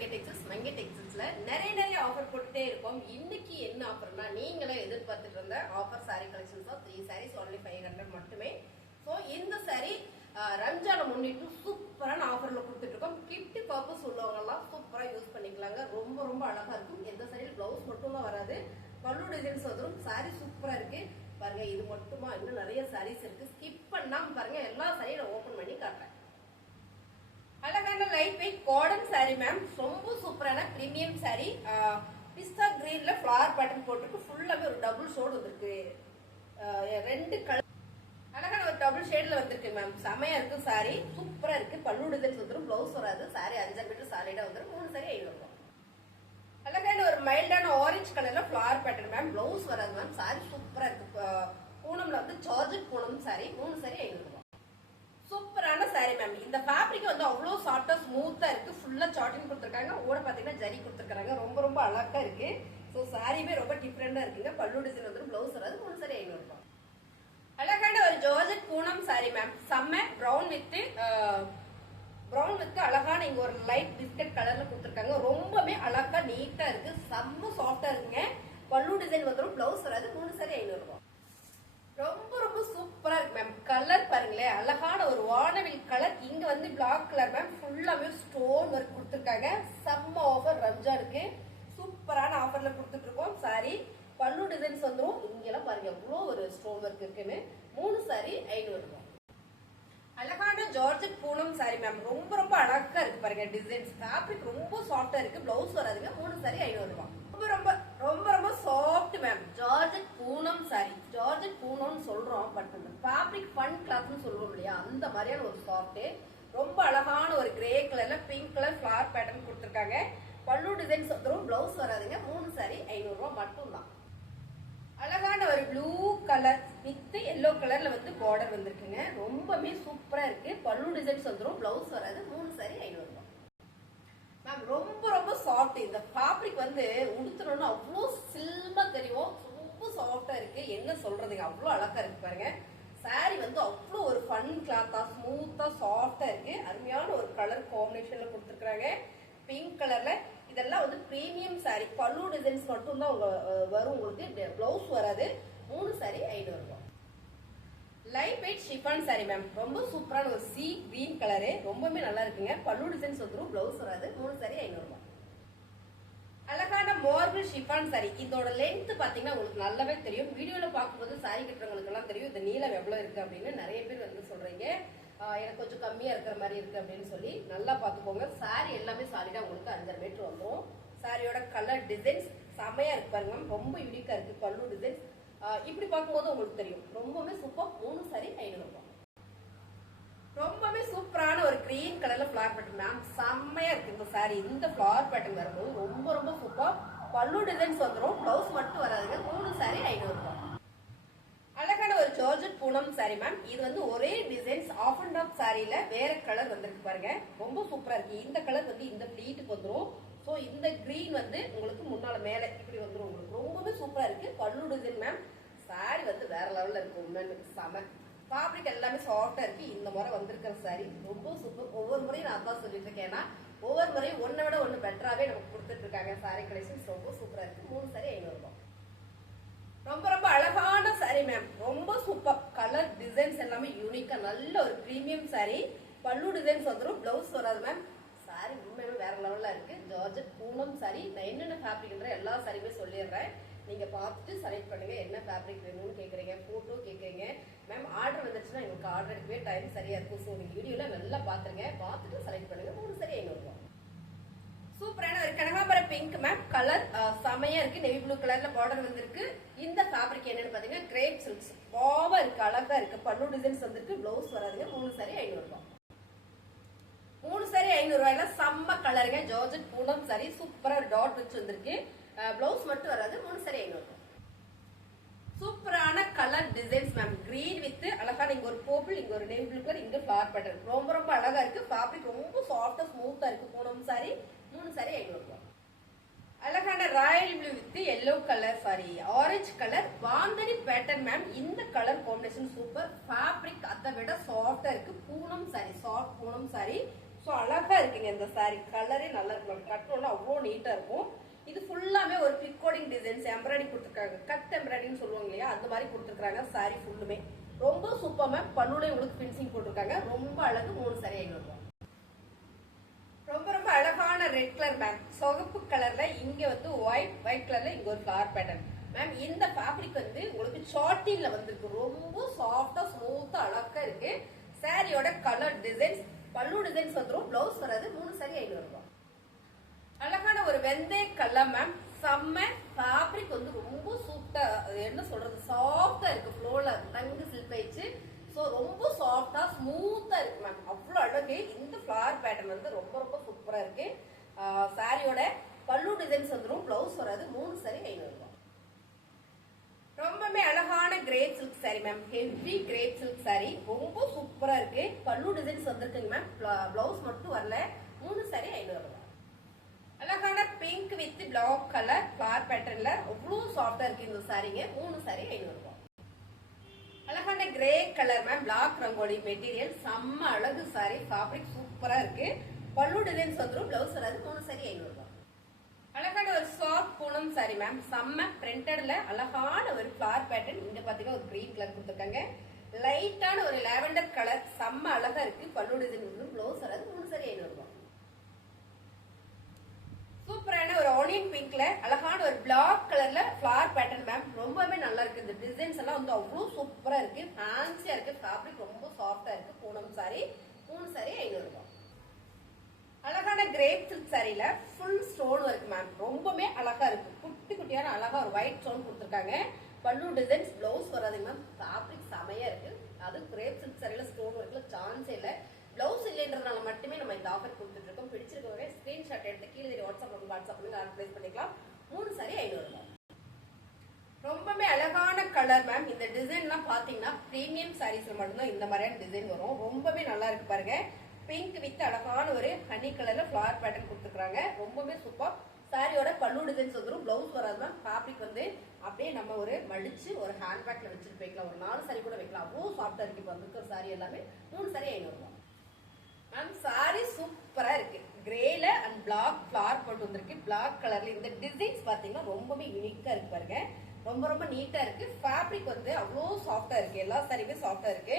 மங்கை டெக்ஸ்டைல்ஸ்ல நிறைய ஆஃபர் போட்டுட்டே இருக்கும். இன்னைக்கு என்ன ஆஃபர்னா நீங்களே எதிர்பார்த்துட்டு இருந்த offer sari collections of 3 sarees only 500 மட்டுமே. ஸோ இந்த சாரி ரம்ஜானை முன்னிட்டு சூப்பரான ஆஃபர்ல கொடுத்துட்டு இருக்கோம். கிஃப்ட் பர்பஸ் உள்ளவங்க எல்லாம் சூப்பரா யூஸ் பண்ணிக்கலாங்க. ரொம்ப அழகா இருக்கும். எந்த சாரியில் பிளவுஸ் மட்டும் தான் வராது, பல்லு டிசைன்ஸ் வந்துடும். சாரி சூப்பரா இருக்கு பாருங்க. இது மட்டுமா, இன்னும் நிறைய சாரீஸ் இருக்கு. ஸ்கிப் பண்ணாம பாருங்க. எல்லா சாரியும் நான் ஓபன் பண்ணி காட்டுறேன். அழகான light weight cotton sorry ma'am. ரொம்ப சூப்பரான பிரீமியம் சாரி. பிஸ்தா கிரீன்ல ஃபிளவர் பேட்டர்ன் போட்டுருக்கு. ஃபுல்லாவே ஒரு டபுள் ஷேட் வந்திருக்கு. ரெண்டு கலர் அழகான ஒரு டபுள் ஷேட்ல வந்திருக்கு மேம். செமையா இருக்கு சாரி, சூப்பரா இருக்கு. பல்லு டிசைன்ஸ் வந்துடும், பிளவுஸ் வராது. சாரி 5 மீட்டர் சாலிடா வந்துடும். 3 சாரி 500 ரூபாய். அழகான ஒரு மைல்டான ஆரஞ்சு கலர்ல ஃபிளவர் பேட்டர்ன் மேம். பிளவுஸ் வராது மேம். சாரி சூப்பரா இருக்கு. பூனம்ல வந்து ஜார்ஜெட் பூனம் சாரி. 3 சாரி 500 ரூபாய். சூப்பரான சாரி மேம். இந்த ஃபேப்ரிக் வந்து அவ்வளோ சாஃப்டா ஸ்மூத்தா இருக்கு. ஃபுல்லா சாட்டிங் கொடுத்துருக்காங்க. ஓட பாத்தீங்கன்னா ஜரி கொடுத்துருக்காங்க. ரொம்ப அழகா இருக்கு. ஸோ சாரியுமே ரொம்ப டிஃப்ரெண்டா இருக்குங்க. பல்லு டிசைன் வந்து பிளவுஸ் வராது. 3 சாரி 500 ரூபாய். அழகான ஒரு ஜார்ஜெட் பூனம் சாரி மேம். செம்ம பிரவுன் வித் அழகான இங்க ஒரு லைட் பிஸ்கட் கலர்ல கொடுத்துருக்காங்க. ரொம்பவே அழகா நீட்டா இருக்கு. செம்ம சாஃப்டா இருக்குங்க. பல்லு டிசைன் வந்துடும், பிளவுஸ் வராது. 3 சாரி 500 ரூபாய். ரொம்ப சூப்பரா இருக்கு மேம். கலர் பாருங்களேன், அழகான ஒரு வானவில் கலர். இங்க வந்து பிளாக் கலர் மேம். ஃபுல்லாவே ஸ்டோன் ஒர்க் கொடுத்துருக்காங்க. செம்ம ஆஃபர் ரம்ஜானுக்கு சூப்பரான ஆஃபர்ல கொடுத்துட்டு இருக்கோம். சாரி பல்லு டிசைன்ஸ் வந்துடும். இங்கெல்லாம் பாருங்க எவ்வளோ ஒரு ஸ்டோன் ஒர்க் இருக்குன்னு. 3 சாரி 500 ரூபாய். அழகான ஜார்ஜெட் பூனம் சாரி மேம். ரொம்ப அழகா இருக்கு பாருங்க. டிசைன்ஸ் ஃபேப்ரிக் ரொம்ப சாஃப்டா இருக்கு. பிளவுஸ் வராதுங்க. 3 சாரி 500 ரூபாய். ரொம்ப soft ma'am. Georgette Poonam sari. Georgette பூனம்னு சொல்றோம், பட் அந்த ஃபேப்ரிக் ஃபன் கிளாத்னு சொல்றோம் இல்லையா, அந்த மாதிரியான ஒரு சாஃப்ட். ரொம்ப அழகான ஒரு கிரே கலர்ல பிங்க் கலர் ஃபிளவர் பேட்டர்ன் கொடுத்துருக்காங்க. பல்லு டிசைன்ஸ் வந்துடும், பிளவுஸ் வராதுங்க. 3 சாரி 500 ரூபாய் மட்டும் தான். அழகான ஒரு ப்ளூ கலர் வித் எல்லோ கலர்ல வந்து பார்டர் வந்திருக்குங்க. ரொம்பவே சூப்பரா இருக்கு. பல்லு டிசைன்ஸ் வந்துடும், பிளவுஸ் வராது. 3 சாரி 500 ரூபாய் மேம். ரொம்ப சாஃப்ட். இந்த ஃபேப்ரிக் வந்து உடுத்தணும்னா அவ்வளோ சில்மா தெரியும். ரொம்ப சாஃப்டா இருக்கு. என்ன சொல்றதுங்க, அவ்வளோ அழகா இருக்கு பாருங்க. சாரி வந்து அவ்வளோ ஒரு ஃபன் கிளாத்தா ஸ்மூத்தா சாஃப்டா இருக்கு. அருமையான ஒரு கலர் காம்பினேஷன்ல கொடுத்துருக்காங்க. பிங்க் கலர்ல. இதெல்லாம் வந்து பிரீமியம் சாரி. பல்லு டிசைன்ஸ் மட்டும் தான் வரும் உங்களுக்கு. பிளவுஸ் வராது. 3 சாரி 500 ரூபாய். Light weight chiffon sorry ma'am. ரொம்ப சூப்பரான ஒரு சி கிரீன் கலரு. ரொம்பவே நல்லா இருக்குங்க. பல்லு டிசைன்ஸ் வந்துடும், பிளவுஸ் வராது. 3 சாரி 500 ரூபாய். அழகான மார்பிள் ஷிஃபான் சாரி. இதோட லென்த் பாத்தீங்கன்னா உங்களுக்கு நல்லாவே தெரியும். வீடியோல பார்க்கும்போது சாரி கட்டுறவங்களுக்கு எல்லாம் தெரியும் இந்த நீளம் எவ்வளவு இருக்கு அப்படின்னு. நிறைய பேர் வந்து சொல்றீங்க எனக்கு கொஞ்சம் கம்மியா இருக்கிற மாதிரி இருக்கு அப்படின்னு சொல்லி. நல்லா பாத்துக்கோங்க. சாரி எல்லாமே சாலிடா உங்களுக்கு 5 மீட்டர் வந்துடும். சாரியோட கலர் டிசைன்ஸ் செமையா இருக்கு பாருங்க. ரொம்ப யூனிக்கா இருக்கு பல்லு டிசைன்ஸ். இப்படி பார்க்கும்போது உங்களுக்கு தெரியும். ரொம்பவே சூப்பர். 3 சாரி 500 ரூபாய். ரொம்பவே சூப்பரான ஒரு கிரீன் கலர்ல ஃபிளவர் பேட்டர்ன் மேம். செம்மையா இருக்கு இந்த சாரி. இந்த ஃபிளவர் பேட்டர்ன் வரும்போது ரொம்ப சூப்பர். பல்லு டிசைன்ஸ் வந்துடும், பிளவுஸ் மட்டும் வராதுங்க. 3 சாரி 500 ரூபாய். அழகான ஒரு ஜார்ஜெட் பூனம் சாரி மேம். இது வந்து ஒரே டிசைன்ஸ் ஆஃப் அண்ட் ஆஃப் சாரியில வேற கலர் வந்திருக்கு பாருங்க. ரொம்ப சூப்பரா இருக்கு. இந்த கலர் வந்து இந்த பிளீட்டுக்கு வந்துடும். ஸோ இந்த கிரீன் வந்து உங்களுக்கு முன்னால மேல இப்படி வந்துடும். உங்களுக்கு ரொம்பவே சூப்பரா இருக்கு. பல்லு டிசைன் மேம். சாரி வந்து வேற லெவல்ல இருக்கு. உண்மைன்னு செம. ஃபேப்ரிக் எல்லாமே சாஃப்டா இருக்கு. இந்த முறை வந்திருக்கிற சாரி ரொம்ப சூப்பர். ஒவ்வொரு முறையும் நான் அதான் சொல்லிட்டு இருக்கேன். ஏன்னா ஒவ்வொரு முறையும் ஒன்னை விட ஒன்று பெட்டராகவே நமக்கு கொடுத்துட்டு இருக்காங்க. சாரி கலெக்ஷன்ஸ் ரொம்ப சூப்பரா இருக்கு. 3 சாரி 500 ரூபாய். ரொம்ப அழகான சாரி மேம். ரொம்ப சூப்பர். கலர் டிசைன்ஸ் எல்லாமே யூனிக்கா நல்ல ஒரு பிரீமியம் சாரி. பல்லு டிசைன்ஸ் வந்துடும், பிளவுஸ் வராது மேம். சாரி உண்மையுமே வேற லெவல்ல இருக்கு. Georgette Poonam sorry. நான் என்னென்ன ஃபேப்ரிக்ன்ற எல்லா சாரியுமே சொல்லிடுறேன். நீங்க பார்த்துட்டு செலக்ட் பண்ணுங்க. என்ன ஃபேப்ரிக் வேணும்னு கேட்குறீங்க, போட்டோ கேட்குறீங்க மேம். ஆர்டர் வந்துச்சுன்னா எங்களுக்கு ஆர்டர் எடுக்கவே டைம் சரியா இருக்கும். ஸோ நீங்க வீடியோல நல்லா பாத்துருங்க. பார்த்துட்டு செலக்ட் பண்ணுங்க. 3 சாரி 500 ரூபாய். சூப்பரான ஒரு கனகாம்பர பிங்க் மேம். கலர் செமையா இருக்கு. நேவி ப்ளூ கலர்ல பார்டர் வந்திருக்கு. இந்த ஃபேப்ரிக் என்னன்னு பாத்தீங்கன்னா கிரேப் சில்க்ஸ். பாவா இருக்கு, அழகா இருக்கு. பல்லு டிசைன்ஸ் வந்திருக்கு, பிளவுஸ் வராதுங்க. 3 சாரி 500 ரூபாய். 3 சாரி 500 ரூபாய்ல செம்ம கலருங்க. Georgette Poonam sorry. சூப்பரா ஒரு டாட் வச்சு வந்திருக்கு. பிளவுஸ் மட்டும் வராது. 3 சாரி 500 ரூபாய். சூப்பரான colour designs ma'am. Green with அழகான இங்க ஒரு பர்பிள், இங்க ஒரு நேவி ப்ளூ கலர், இங்க ஃபிளவர் பேட்டர்ன். ரொம்ப அழகா இருக்கு. ஃபேப்ரிக் ரொம்ப சாஃப்டா ஸ்மூத்தா இருக்கு. பூனம் சாரி. 3 சாரி 500 ரூபாய். அழகான royal blue with yellow colour sari. Orange colour வாந்தனி பேட்டர்ன் மேம். இந்த கலர் காம்பினேஷன் சூப்பர். ஃபேப்ரிக் அதை விட சாஃப்டா இருக்கு. பூனம் சாரி. சாஃப்ட் பூனம் சாரி. ஸோ அழகா இருக்குங்க இந்த saree. கலரே நல்லா இருக்கும், கட்டணும்னா அவ்வளோ நீட்டா இருக்கும். இது ஃபுல்லாமே ஒரு பிக்கோடிங் டிசைன்ஸ் எம்ப்ராய்டிங் கொடுத்துருக்காங்க. கட் எம்ப்ராய்டிங் சொல்லுவாங்க இல்லையா, அந்த மாதிரி கொடுத்துருக்காங்க. saree ஃபுல்லுமே ரொம்ப சூப்பர் மேம். பல்லுல உங்களுக்கு ஃபினிஷிங் போட்டிருக்காங்க. ரொம்ப அழகு. 3 saree 500 ரூபாய். ரொம்ப ரொம்ப அழகான ரெட் கலர் மேம். சிவப்பு கலர்ல இங்க வந்து ஒயிட் கலர்ல இங்க ஒரு ஃபிளவர் பேட்டர்ன் மேம். இந்த ஃபேப்ரிக் வந்து உங்களுக்கு சாட்டின்ல வந்திருக்கு. ரொம்ப சாஃப்டா ஸ்மூத்தா அழகா இருக்கு. சாரியோட கலர் டிசைன்ஸ் பல்லு டிசைன்ஸ் வந்துரும். பிளவுஸ் வராது. 3 saree 500 ரூபாய். அழகான ஒரு வெந்தய கலர் மேம். செம்ம ஃபேப்ரிக் வந்து ரொம்ப சூப்பரா, என்ன சொல்றது, சாஃப்டா இருக்கு. ஃப்ளோல தங்கு சில்க் வச்சு ஸோ ரொம்ப சாஃப்டா ஸ்மூத்தா இருக்கு மேம். அவ்வளோ அழகு. இந்த ஃபிளவர் பேட்டர்ன் வந்து ரொம்ப ரொம்ப சூப்பரா இருக்கு. சாரியோட பல்லு டிசைன்ஸ் வந்துரும். பிளவுஸ் வராது. 3 saree 500 ரூபாய். ரொம்பவே அழகான crepe silk saree ma'am. Heavy grape silk saree ரொம்ப சூப்பரா இருக்கு. பல்லு டிசைன்ஸ் வந்திருக்குங்க மேம். பிளவுஸ் மட்டும் வரல. 3 saree 500 ரூபாய். அழகான pink with black colour flower பேட்டர்ன்ல அவ்வளோ சாஃப்டா இருக்கு இந்த சாரீங்க. 3 saree 500 ரூபாய். அழகான grey colour ma'am. Black rangoli material. செம்ம அழகு saree. ஃபேப்ரிக் சூப்பரா இருக்கு. பல்லு டிசைன்ஸ் வந்துரும். பிளவுஸ் வராது. 3 saree 500 ரூபாய். அழகான ஒரு சாஃப்ட் பூனம் saree மேம். செம்ம பிரிண்டட்ல அழகான ஒரு ஃபிளவர் பேட்டர்ன். இங்க பாத்தீங்கன்னா ஒரு கிரீன் கலர் கொடுத்துருக்காங்க. லைட்டான ஒரு லாவெண்டர் கலர். செம்ம அழகா இருக்கு. பல்லு டிசைன் வந்துரும். பிளவுஸ் வராது. 3 saree 500 ரூபாய். சூப்பரான ஒரு ஆனியன் பிங்க்ல அழகான ஒரு பிளாக் கலர்ல ஃபிளவர் பேட்டர்ன் மேம். ரொம்பவே நல்லா இருக்கு. இந்த டிசைன்ஸ் எல்லாம் வந்து அவ்வளோ சூப்பரா இருக்கு. ஃபேன்சியா இருக்கு. ஃபேப்ரிக் ரொம்ப சாஃப்டா இருக்கு. பூனம் saree. 3 saree 500 ரூபாய். அழகான கிரேப் சில்க் சாரியில ஃபுல் ஸ்டோன் ஒர்க் மேம். ரொம்பவே அழகா இருக்கு. குட்டி குட்டியான அழகா ஒரு ஒயிட் ஸ்டோன் கொடுத்துருக்காங்க. பல்லு டிசைன்ஸ். பிளவுஸ் வராதுங்க மேம். ஃபேப்ரிக் செமையா இருக்கு. அது கிரேப் சில்க் சாரியில ஸ்டோன் ஒர்க்ல சான்ஸே இல்லை. பிளவுஸ் இல்லைன்றதுனால மட்டுமே நம்ம இந்த ஆஃபர் கொடுத்துட்டு இருக்கோம். பிடிச்சிருக்கவங்க ஸ்கிரீன்ஷாட் எடுத்து கீழே வாட்ஸ்அப்ல அப்ளை பண்ணிக்கலாம். 3 saree 500 ரூபாய். ரொம்பவே அழகான கலர் மேம். இந்த டிசைன்லாம் பாத்தீங்கன்னா பிரீமியம் சாரீஸ்ல மட்டும்தான் இந்த மாதிரியான டிசைன் வரும். ரொம்பவே நல்லா இருக்கு பாருங்க. பிங்க் வித் அழகான ஒரு ஹனி கலர்ல ஃபிளவர் பேட்டர்ன் கொடுத்துருக்காங்க. ரொம்பவே சூப்பர். சாரியோட பல்லு டிசைன்ஸ் வந்துடும். பிளவுஸ் வராது மேம். ஃபேப்ரிக் வந்து அப்படியே நம்ம ஒரு மடிச்சு ஒரு ஹேண்ட் பேக்ல வச்சுட்டு வைக்கலாம். ஒரு 4 saree கூட வைக்கலாம். அவ்வளோ சாஃப்டா இருக்கு. இப்போ வந்துருக்க சாரி எல்லாமே. 3 saree 500 ரூபாய். மேம் சாரி சூப்பரா இருக்கு. கிரேல அண்ட் பிளாக் ஃபிளவர் போட்டு வந்திருக்கு. பிளாக் கலர்ல இந்த டிசைன்ஸ் பாத்தீங்கன்னா ரொம்பவே யூனிக்கா இருக்கு பாருங்க. ரொம்ப ரொம்ப நீட்டா இருக்கு. ஃபேப்ரிக் வந்து அவ்வளோ சாஃப்டா இருக்கு. எல்லா சாரியுமே சாஃப்டா இருக்கு.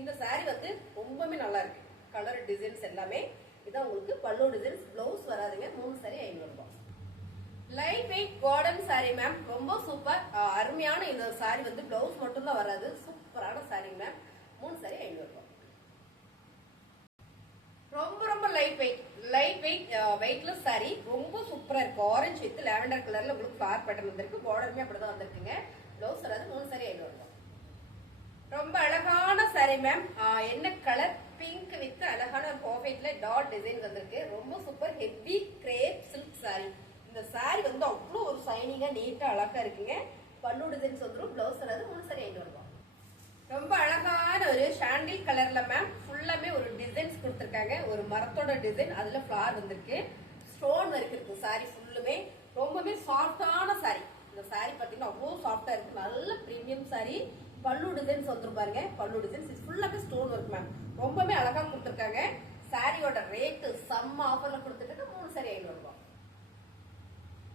இந்த சாரி வந்து ரொம்பவே நல்லா இருக்கு. கலர் டிசைன்ஸ் எல்லாமே இதான் உங்களுக்கு பல்லு டிசைன்ஸ். பிளவுஸ் வராதுங்க. 3 saree 500 ரூபாய். Light weight garden saree ma'am. ரொம்ப சூப்பர். அருமையான இந்த saree வந்து பிளவுஸ் மட்டும் தான் வராது. சூப்பரான saree மேம். 3 saree 500 ரூபாய். ரொம்ப ரொம்ப லைட் வெயிட் வெயிட்லெஸ் saree. ரொம்ப சூப்பரா இருக்கு. ஆரஞ்சு வித் லாவெண்டர் கலர்ல உங்களுக்கு ஃபிளவர் பேட்டர்ன் வந்திருக்கு. பார்டருமே அப்படிதான் வந்திருக்குங்க. பிளவுஸ் வராது. 3 saree 500 ரூபாய். ரொம்ப அழகான saree மேம். என்ன கலர்? பிங்க் வித் அழகான ஒரு பர்ஃபெக்ட்ல டாட் டிசைன் வந்திருக்கு. ரொம்ப super. Heavy grape silk saree. இந்த saree வந்து அவ்வளோ ஒரு சைனிங்கா நீட்டா அழகா இருக்குங்க. பல்லு டிசைன்ஸ் வந்துடும். பிளவுஸ் வராது. 3 saree 500 ரூபாய். ரொம்ப அழகான ஒரு சாண்டில் கலர்ல மேம். ஃபுல்லாமே ஒரு டிசைன்ஸ் கொடுத்துருக்காங்க. ஒரு மரத்தோட டிசைன். அதுல ஃபிளவர் வந்திருக்கு. ஸ்டோன் ஒர்க் இருக்கு. saree ஃபுல்லுமே ரொம்பவே சாஃப்டான saree. இந்த saree பாத்தீங்கன்னா அவ்வளோ சாஃப்டா இருக்கு. நல்ல பிரீமியம் saree. பல்லு டிசைன்ஸ் வந்துரும் பாருங்க. பல்லு டிசைன்ஸ் ஃபுல்லாமே ஸ்டோன் ஒர்க் மேம். ரொம்பவே அழகா கொடுத்துருக்காங்க. சாரியோட ரேட்டு செம்ம ஆஃபர்ல கொடுத்துட்டு 3 saree 500 ரூபாய்.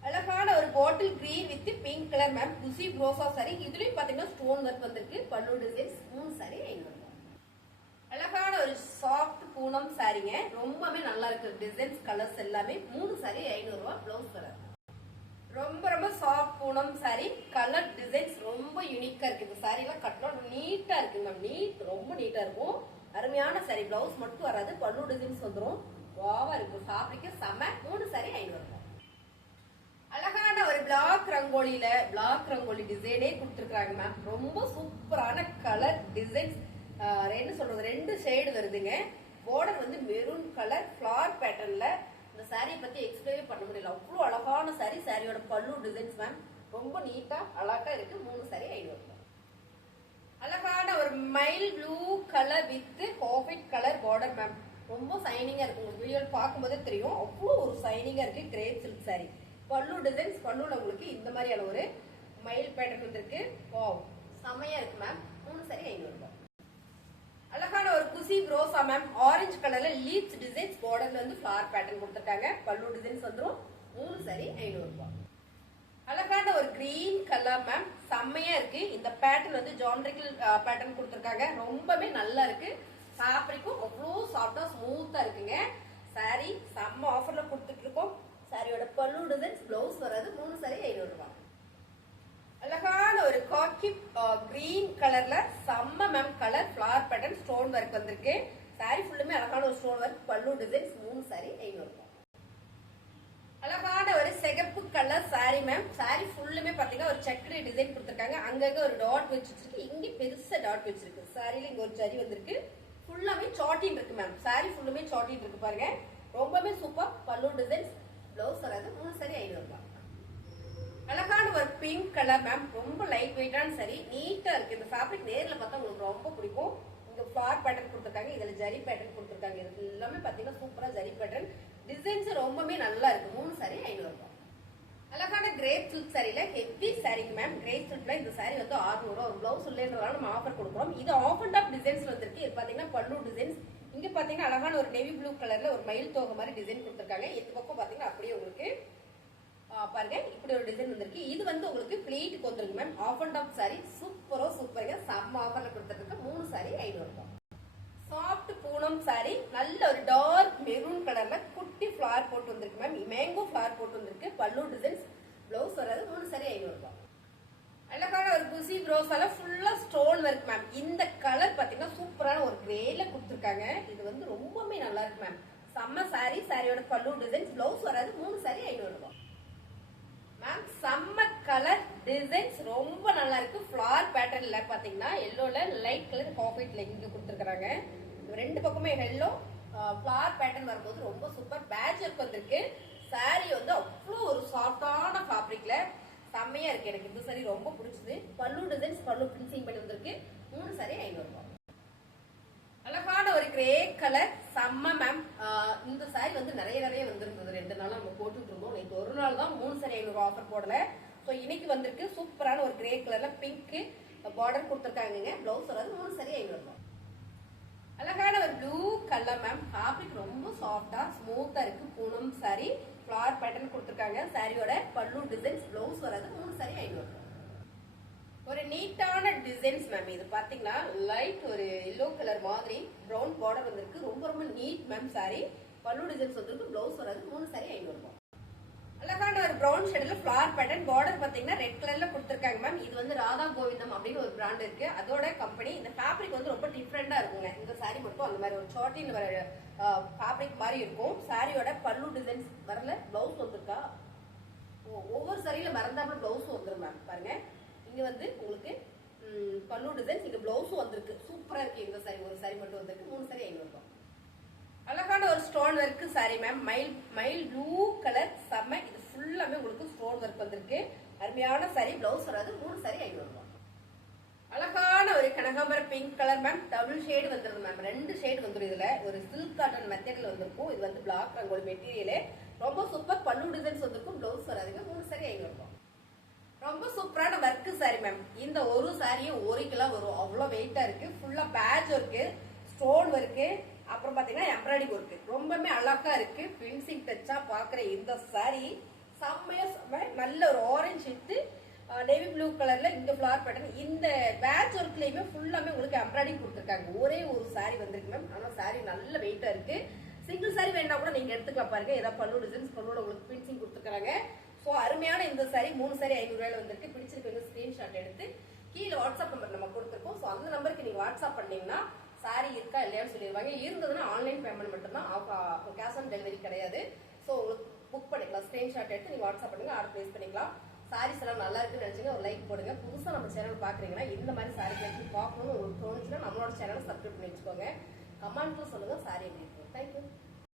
அழகான ஒரு bottle green with pink colour ma'am. குசி ரோசா saree. இதுலயும் பாத்தீங்கன்னா ஸ்டோன் ஒர்க் வந்திருக்கு. பல்லு டிசைன்ஸ். 3 saree 500 ரூபாய். அழகான ஒரு சாஃப்ட் பூனம் சாரீங்க. ரொம்பவே நல்லா இருக்கு. டிசைன்ஸ் கலர்ஸ் எல்லாமே. 3 saree 500 ரூபாய். பிளவுஸ் வராது. ரொம்ப ரொம்ப soft Poonam saree. Colour designs ரொம்ப யூனிக்கா இருக்கு. இந்த saree எல்லாம் கட்டணும் நீட்டா இருக்கு மேம். ரொம்ப நீட்டா இருக்கும். அருமையான saree. பிளவுஸ் மட்டும் வராது. பல்லு டிசைன்ஸ் வந்துரும். வாவா இருக்கு. ஃபேப்ரிக் செம. 3 saree 500 ரூபாய். அழகான ஒரு பிளாக் ரங்கோலி டிசைனே கொடுத்துருக்காங்க மேம். ரொம்ப சூப்பரான கலர் டிசைன்ஸ். என்ன சொல்றது, 2 ஷேடு வருதுங்க. பார்டர் வந்து மெரூன் கலர் ஃபிளவர் பேட்டர்ன்ல. இந்த சாரியை பத்தி எக்ஸ்பிளைன் பண்ண முடியல. அவ்வளோ அழகான சாரி. சாரியோட பல்லு டிசைன்ஸ் மேம் ரொம்ப நீட்டா அழகா இருக்கு. 3 saree 500 ரூபாய். அழகான ஒரு மைல் ப்ளூ கலர் வித் காஃபிட் கலர் பார்டர் மேம். ரொம்ப சைனிங்கா இருக்கு. உங்களுக்கு வீடியோ பார்க்கும்போதே தெரியும். அவ்வளோ ஒரு சைனிங்கா இருக்கு. Grape silk sorry. பல்லு டிசைன்ஸ். பல்லுல உங்களுக்கு இந்த மாதிரியான ஒரு மயில் பேட்டர்ன் வந்திருக்கு. வாவ் செமையா இருக்கு மேம். 3 saree 500 ரூபாய். அழகான ஒரு குசி ரோசா மேம் ஆரஞ்சு கலர்ல லீப்ஸ் டிசைன்ஸ் பார்டர்ல வந்து ஃபிளவர் பேட்டர்ன் கொடுத்துருக்காங்க. பல்லு டிசைன்ஸ் வந்துரும். 3 சாரி 500 ரூபாய். அழகான ஒரு கிரீன் கலர் மேம் செம்மையா இருக்கு. இந்த பேட்டர்ன் வந்து ஜாமெட்ரிக்கல் பேட்டர்ன் கொடுத்துருக்காங்க. ரொம்பவே நல்லா இருக்கு. ஃபேப்ரிக்கும் அவ்வளோ சாஃப்டா ஸ்மூத்தா இருக்குங்க. சாரி செம்ம ஆஃபர்ல கொடுத்துட்டு இருக்கோம். சாரியோட பல்லு டிசைன்ஸ் பிளவுஸ் வராது. 3 சாரி 500 ரூபாய். அழகான ஒரு காக்கி கிரீன் கலர்ல செம்ம ma'am colour flower pattern stone work வந்திருக்கு. சாரி ஃபுல்லுமே அழகான ஒரு ஸ்டோன் ஒர்க். பல்லு டிசைன்ஸ் 3 சாரி 500 ரூபாய். அழகான ஒரு சிகப்பு கலர் சாரி மேம். சாரி ஃபுல்லுமே பாத்தீங்கன்னா ஒரு செக்கரி டிசைன் கொடுத்துருக்காங்க. அங்கங்க ஒரு டாட் வச்சிருக்கு. இங்க பெருசா டாட் வச்சிருக்கு. சாரில இங்க ஒரு ஜரி வந்திருக்கு. ஃபுல்லாவே சாட்டின் இருக்கு மேம். சாரி ஃபுல்லுமே சாட்டின் இருக்கு பாருங்க. ரொம்பவே சூப்பர். பல்லு டிசைன்ஸ் பிளவுஸ் வராது. 3 சாரி 500 ரூபாய். அழகான ஒரு பிங்க் கலர் மேம். ரொம்ப லைட் வெயிட்டான சரி நீட்டா இருக்கு. இந்த ஃபேப்ரிக் நேர்ல பார்த்தா உங்களுக்கு ரொம்ப பிடிக்கும். இங்க ஃபிளவர் பேட்டர்ன் கொடுத்துருக்காங்க. இதுல ஜரி பேட்டர்ன் கொடுத்துருக்காங்க. இது எல்லாமே பாத்தீங்கன்னா சூப்பரா ஜரி பேட்டர்ன். டிசைன்ஸ் ரொம்பவே நல்லா இருக்கு. 3 சாரி 500 ரூபாய். அழகான கிரேப் சில்க் சாரில ஹெவி சாரிங்க மேம். கிரேப் சில்க்ல இந்த சாரி வந்து 600 ரூபாய். ஒரு பிளவுஸ் இல்லைன்றதால நம்ம ஆஃபர் கொடுக்குறோம். இது ஆஃப் அண்ட் ஆஃப் டிசைன்ஸ் வந்திருக்கு. இது பாத்தீங்கன்னா பல்லு டிசைன்ஸ். இங்க பாத்தீங்கன்னா அழகான ஒரு நேவி ப்ளூ கலர்ல ஒரு மயில் தோகை மாதிரி டிசைன் கொடுத்துருக்காங்க. இந்த பக்கம் பாத்தீங்கன்னா அப்படியே உங்களுக்கு பாருங்க இப்படி ஒரு டிசைன் வந்திருக்கு. இது வந்து உங்களுக்கு பிளேட்டுக்கு வந்துருக்கு ma'am. Half and half sari சூப்பரோ சூப்பருங்க. செம்ம ஆஃபர்ல கொடுத்துருக்கு. 3 சாரி 500 ரூபாய். சாஃப்ட் பூனம் சாரி நல்ல ஒரு டார்க் மெரூன் கலர்ல குட்டி ஃபிளவர் போட்டு வந்திருக்கு மேம். மேங்கோ ஃபிளவர் போட்டு வந்திருக்கு. பல்லு டிசைன்ஸ் பிளவுஸ் வராது. 3 சாரி 500 ரூபாய். அழகான ஒரு குசி ப்ரோஸால ஃபுல்லா ஸ்டோன் ஒர்க் மேம். இந்த கலர் பாத்தீங்கன்னா சூப்பரான ஒரு கிரேல கொடுத்துருக்காங்க. இது வந்து ரொம்பவே நல்லா இருக்கு மேம். செம்ம சாரி. சாரியோட பல்லு டிசைன்ஸ் பிளவுஸ் வராது. 3 சாரி 500 ரூபாய். மேம் செம்ம கலர் டிசைன்ஸ் ரொம்ப நல்லா இருக்கு. ஃபிளவர் பேட்டர்ன்ல பாத்தீங்கன்னா எல்லோல லைட் கலர் காஃபைட்ல இங்க கொடுத்துருக்காங்க. ரெண்டு பக்கமே எல்லோ ஃபிளவர் பேட்டர்ன் வரும்போது ரொம்ப சூப்பர். பேட்ச் ஒர்க் வந்திருக்கு. சாரி வந்து அவ்வளோ ஒரு சாஃப்டான ஃபேப்ரிக்ல செம்மையா இருக்கு. எனக்கு இந்த சாரி ரொம்ப பிடிச்சது. பல்லு டிசைன்ஸ் பல்லு பிரின்சிங் பண்ணி வந்திருக்கு. 3 சாரி 500 ரூபாய். அழகான ஒரு கிரே கலர் செம்ம மேம். இந்த சாரி வந்து நிறைய வந்திருந்தது. 2 நாளா நம்ம போட்டுட்டு இருந்தோம். நேற்று ஒரு நாள் தான் 3 சாரி 500 ஆஃபர் போடல. ஸோ இன்னைக்கு வந்திருக்கு. சூப்பரான ஒரு கிரே கலர்ல பிங்க் பார்டர் கொடுத்துருக்காங்க. பிளவுஸ் வராது. 3 சாரி 500 ரூபாய். அழகான ஒரு ப்ளூ கலர் மேம். ஃபேப்ரிக் ரொம்ப சாஃப்டா ஸ்மூத்தா இருக்கு. பூனம் சாரி ஃபிளவர் பேட்டர்ன் கொடுத்துருக்காங்க. சாரியோட பல்லு டிசைன்ஸ் பிளவுஸ் வராது. 3 சாரி 500 ரூபாய். ஒரு நீட்டான டிசைன்ஸ் மேம். இது பாத்தீங்கன்னா லைட் ஒரு எல்லோ கலர் மாதிரி பிரவுன் பார்டர் வந்திருக்கு. ரொம்ப நீட் மேம் சாரி. பல்லு டிசைன்ஸ் வந்திருக்கு. பிளவுஸ் வராது. 3 சாரி 500 ரூபாய். அழகான ஒரு பிரவுன் ஷேட்ல ஃபிளவர் பேட்டர்ன் பார்டர் பாத்தீங்கன்னா ரெட் கலர்ல கொடுத்துருக்காங்க மேம். இது வந்து ராதா கோவிந்தம் அப்படின்னு ஒரு பிராண்ட் இருக்கு. அதோட கம்பெனி. இந்த ஃபேப்ரிக் வந்து ரொம்ப டிஃப்ரெண்டா இருக்குங்க. இந்த சாரி மட்டும் அந்த மாதிரி ஒரு சாட்டின் வர ஃபேப்ரிக் மாதிரி இருக்கும். சாரியோட பல்லு டிசைன்ஸ் வரல. பிளவுஸ் வந்திருக்கா? ஒவ்வொரு சாரியில மறந்தாப்புல பிளவுஸ் வந்துரும் மேம். பாருங்க இங்க வந்து உங்களுக்கு பல்லு டிசைன்ஸ் இங்க பிளவுஸும் வந்திருக்கு. சூப்பரா இருக்கு. இந்த சாரி ஒரு சாரி மட்டும் வந்திருக்கு. 3 சாரி 500 ரூபாய். அழகான ஒரு ஸ்டோன் ஒர்க் சாரி மேம். மயில் ப்ளூ கலர் செம்ம. இது ஃபுல்லாமே உங்களுக்கு ஸ்டோன் ஒர்க் வந்திருக்கு. அருமையான சாரி. பிளவுஸ் வராது. 3 சாரி 500 ரூபாய். அழகான ஒரு கனகாம்பர pink colour ma'am. Double shade வந்துருது மேம். 2 ஷேடு வந்துடும். இதுல ஒரு சில்க் காட்டன் மெத்தட்ல வந்திருக்கும். இது வந்து பிளாக் ரங்கோலி மெட்டீரியல். ரொம்ப சூப்பர். பல்லு டிசைன்ஸ் வந்திருக்கும். பிளவுஸ் வராதுங்க. 3 சாரி 500 ரூபாய். ரொம்ப சூப்பரான ஒர்க் சாரி மேம். இந்த ஒரு சாரியும் 1 கிலோ வரும். அவ்வளவு வெயிட்டா இருக்கு. ஃபுல்லா பேட்ச் ஒர்க் ஸ்டோன் ஒர்க் அப்புறம் பாத்தீங்கன்னா எம்ப்ராய்டிங் ஒர்க் ரொம்பவே அழகா இருக்கு. பிரின்சிங் டச்சா பாக்குற இந்த சாரி செம்மையா நல்ல ஒரு ஆரஞ்சு வித்து நேவி ப்ளூ கலர்ல இந்த ஃபிளவர் பேட்டர்ன். இந்த பேட்ச் ஒர்க்லயுமே ஃபுல்லாமே உங்களுக்கு எம்ப்ராய்டிங் கொடுத்துருக்காங்க. ஒரே ஒரு சாரி வந்திருக்கு மேம். ஆனா சாரி நல்ல வெயிட்டா இருக்கு. சிங்கிள் சாரி வேணா கூட நீங்க எடுத்துக்கலாம். பாருங்க ஏதாவது பல்லு டிசைன்ஸ் பல்லோட உங்களுக்கு பிரின்சிங் கொடுத்துருக்காங்க. ஸோ அருமையான இந்த சாரி 3 சாரி 500 ரூபாயில வந்திருக்கு. பிடிச்சிருக்கவங்க ஸ்கிரீன்ஷாட் எடுத்து கீழே வாட்ஸ்அப் நம்பர் நம்ம கொடுத்துருக்கோம். ஸோ அந்த நம்பருக்கு நீங்க வாட்ஸ்அப் பண்ணீங்கன்னா சாரி இருக்கா இல்லையான்னு சொல்லிடுவாங்க. இருந்ததுன்னா ஆன்லைன் பேமெண்ட் மட்டும்தான். கேஷ் ஆன் டெலிவரி கிடையாது. ஸோ உங்களுக்கு புக் பண்ணிக்கலாம். ஸ்கிரீன்ஷாட் எடுத்து நீங்க வாட்ஸ்அப் பண்ணுங்க. ஆர்டர் பிளேஸ் பண்ணிக்கலாம். சாரீஸ் எல்லாம் நல்லா இருக்குன்னு நினைச்சீங்க ஒரு லைக் போடுங்க. புதுசா நம்ம சேனல் பாக்குறீங்கன்னா இந்த மாதிரி சாரி கலெக்ஷன் பார்க்கணும்னு உங்களுக்கு தோணுச்சுன்னா நம்மளோட சேனலை சப்ஸ்கிரைப் பண்ணி வச்சுக்கோங்க. கமெண்ட்ல சொல்லுங்க சாரி எப்படி இருக்கும். தேங்க்யூ.